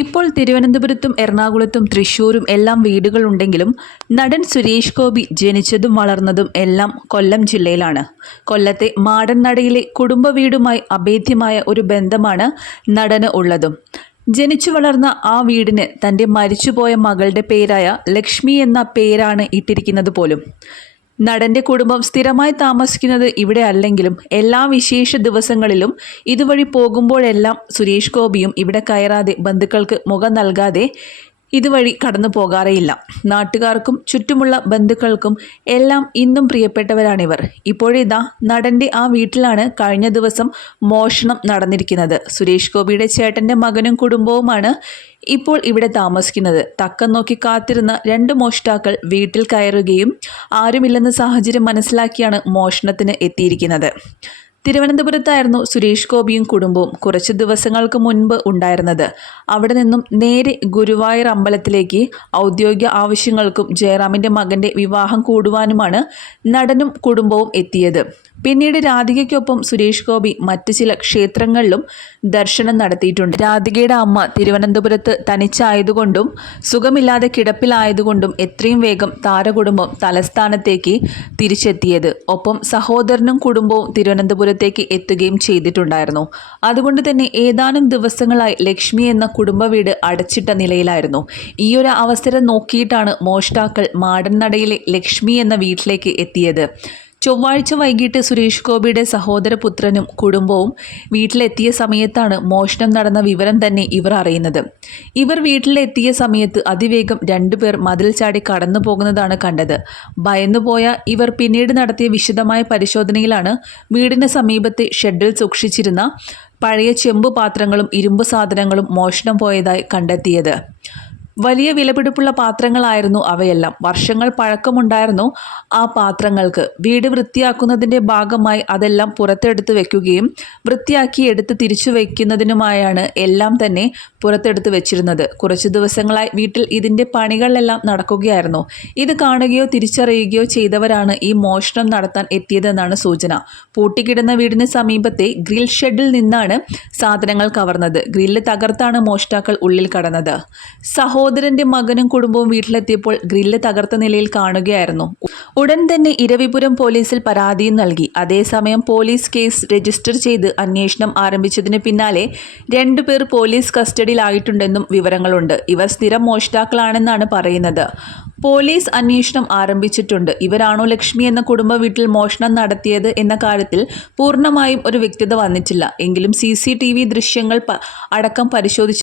ഇപ്പോൾ തിരുവനന്തപുരത്തും എറണാകുളത്തും തൃശ്ശൂരും എല്ലാം വീടുകളുണ്ടെങ്കിലും നടൻ സുരേഷ് ഗോപി ജനിച്ചതും വളർന്നതും എല്ലാം കൊല്ലം ജില്ലയിലാണ്. കൊല്ലത്തെ മാടൻ നടയിലെ കുടുംബ വീടുമായി അഭേദ്യമായ ഒരു ബന്ധമാണ് നടന് ഉള്ളതും. ജനിച്ചു വളർന്ന ആ വീടിന് തന്റെ മരിച്ചുപോയ മകളുടെ പേരായ ലക്ഷ്മി എന്ന പേരാണ് ഇട്ടിരിക്കുന്നത് പോലും. നടന്റെ കുടുംബം സ്ഥിരമായി താമസിക്കുന്നത് ഇവിടെ അല്ലെങ്കിലും എല്ലാ വിശേഷ ദിവസങ്ങളിലും ഇതുവഴി പോകുമ്പോഴെല്ലാം സുരേഷ് ഗോപിയും ഇവിടെ കയറാതെ ബന്ധുക്കൾക്ക് മുഖം നൽകാതെ ഇതുവഴി കടന്നു പോകാറേയില്ല. നാട്ടുകാർക്കും ചുറ്റുമുള്ള ബന്ധുക്കൾക്കും എല്ലാം ഇന്നും പ്രിയപ്പെട്ടവരാണിവർ. ഇപ്പോഴിതാ നടന്റെ ആ വീട്ടിലാണ് കഴിഞ്ഞ ദിവസം മോഷണം നടന്നിരിക്കുന്നത്. സുരേഷ് ഗോപിയുടെ ചേട്ടന്റെ മകനും കുടുംബവുമാണ് ഇപ്പോൾ ഇവിടെ താമസിക്കുന്നത്. തക്കം നോക്കി കാത്തിരുന്ന രണ്ട് മോഷ്ടാക്കൾ വീട്ടിൽ കയറുകയും ആരുമില്ലെന്ന സാഹചര്യം മനസ്സിലാക്കിയാണ് മോഷണത്തിന് എത്തിയിരിക്കുന്നത്. തിരുവനന്തപുരത്തായിരുന്നു സുരേഷ് ഗോപിയും കുടുംബവും കുറച്ച് ദിവസങ്ങൾക്ക് മുൻപ് ഉണ്ടായിരുന്നത്. അവിടെ നിന്നും നേരെ ഗുരുവായൂർ അമ്പലത്തിലേക്ക് ഔദ്യോഗിക ആവശ്യങ്ങൾക്കും ജയറാമിന്റെ മകന്റെ വിവാഹം കൂടുവാനുമാണ് നടനും കുടുംബവും എത്തിയത്. പിന്നീട് രാധികയ്ക്കൊപ്പം സുരേഷ് ഗോപി മറ്റു ചില ക്ഷേത്രങ്ങളിലും ദർശനം നടത്തിയിട്ടുണ്ട്. രാധികയുടെ അമ്മ തിരുവനന്തപുരത്ത് തനിച്ചായതുകൊണ്ടും സുഖമില്ലാതെ കിടപ്പിലായതുകൊണ്ടും എത്രയും വേഗം താരകുടുംബം തലസ്ഥാനത്തേക്ക് തിരിച്ചെത്തിയത്. ഒപ്പം സഹോദരനും കുടുംബവും തിരുവനന്തപുരത്തേക്ക് എത്തുകയും ചെയ്തിട്ടുണ്ടായിരുന്നു. അതുകൊണ്ട് തന്നെ ഏതാനും ദിവസങ്ങളായി ലക്ഷ്മി എന്ന കുടുംബ വീട് അടച്ചിട്ട നിലയിലായിരുന്നു. ഈ ഒരു അവസരം നോക്കിയിട്ടാണ് മോഷ്ടാക്കൾ മാടൻ നടയിലെ ലക്ഷ്മി എന്ന വീട്ടിലേക്ക് എത്തിയത്. ചൊവ്വാഴ്ച വൈകിട്ട് സുരേഷ് ഗോപിയുടെ സഹോദരപുത്രനും കുടുംബവും വീട്ടിലെത്തിയ സമയത്താണ് മോഷണം നടന്ന വിവരം തന്നെ ഇവർ അറിയുന്നത്. ഇവർ വീട്ടിലെത്തിയ സമയത്ത് അതിവേഗം രണ്ടുപേർ മതിൽ ചാടി കടന്നു പോകുന്നതാണ് കണ്ടത്. ഭയന്നുപോയ ഇവർ പിന്നീട് നടത്തിയ വിശദമായ പരിശോധനയിലാണ് വീടിന് സമീപത്തെ ഷെഡിൽ സൂക്ഷിച്ചിരുന്ന പഴയ ചെമ്പ് പാത്രങ്ങളും ഇരുമ്പ് സാധനങ്ങളും മോഷണം പോയതായി കണ്ടെത്തിയത്. വലിയ വിലപിടിപ്പുള്ള പാത്രങ്ങളായിരുന്നു അവയെല്ലാം. വർഷങ്ങൾ പഴക്കമുണ്ടായിരുന്നു ആ പാത്രങ്ങൾക്ക്. വീട് വൃത്തിയാക്കുന്നതിന്റെ ഭാഗമായി അതെല്ലാം പുറത്തെടുത്ത് വെക്കുകയും വൃത്തിയാക്കി എടുത്ത് തിരിച്ചു വയ്ക്കുന്നതിനുമായാണ് എല്ലാം തന്നെ പുറത്തെടുത്ത് വെച്ചിരുന്നത്. കുറച്ച് ദിവസങ്ങളായി വീട്ടിൽ ഇതിന്റെ പണികളെല്ലാം നടക്കുകയായിരുന്നു. ഇത് കാണുകയോ തിരിച്ചറിയുകയോ ചെയ്തവരാണ് ഈ മോഷണം നടത്താൻ എത്തിയതെന്നാണ് സൂചന. പൂട്ടിക്കിടന്ന വീടിന് സമീപത്തെ ഗ്രിൽ ഷെഡിൽ നിന്നാണ് സാധനങ്ങൾ കവർന്നത്. ഗ്രില്ല് തകർത്താണ് മോഷ്ടാക്കൾ ഉള്ളിൽ കടന്നത്. സഹോ സഹോദരന്റെ മകനും കുടുംബവും വീട്ടിലെത്തിയപ്പോൾ ഗ്രില്ല് തകർത്ത നിലയിൽ കാണുകയായിരുന്നു. ഉടൻ തന്നെ ഇരവിപുരം പോലീസിൽ പരാതിയും നൽകി. അതേസമയം പോലീസ് കേസ് രജിസ്റ്റർ ചെയ്ത് അന്വേഷണം ആരംഭിച്ചതിന് പിന്നാലെ രണ്ടുപേർ പോലീസ് കസ്റ്റഡിയിലായിട്ടുണ്ടെന്നും വിവരങ്ങളുണ്ട്. ഇവർ സ്ഥിരം മോഷ്ടാക്കളാണെന്നാണ് പറയുന്നത്. പോലീസ് അന്വേഷണം ആരംഭിച്ചിട്ടുണ്ട്. ഇവരാണോ ലക്ഷ്മി എന്ന കുടുംബ വീട്ടിൽ മോഷണം നടത്തിയത് എന്ന കാര്യത്തിൽ പൂർണമായും ഒരു വ്യക്തത വന്നിട്ടില്ല. എങ്കിലും സി ദൃശ്യങ്ങൾ അടക്കം പരിശോധിച്ച്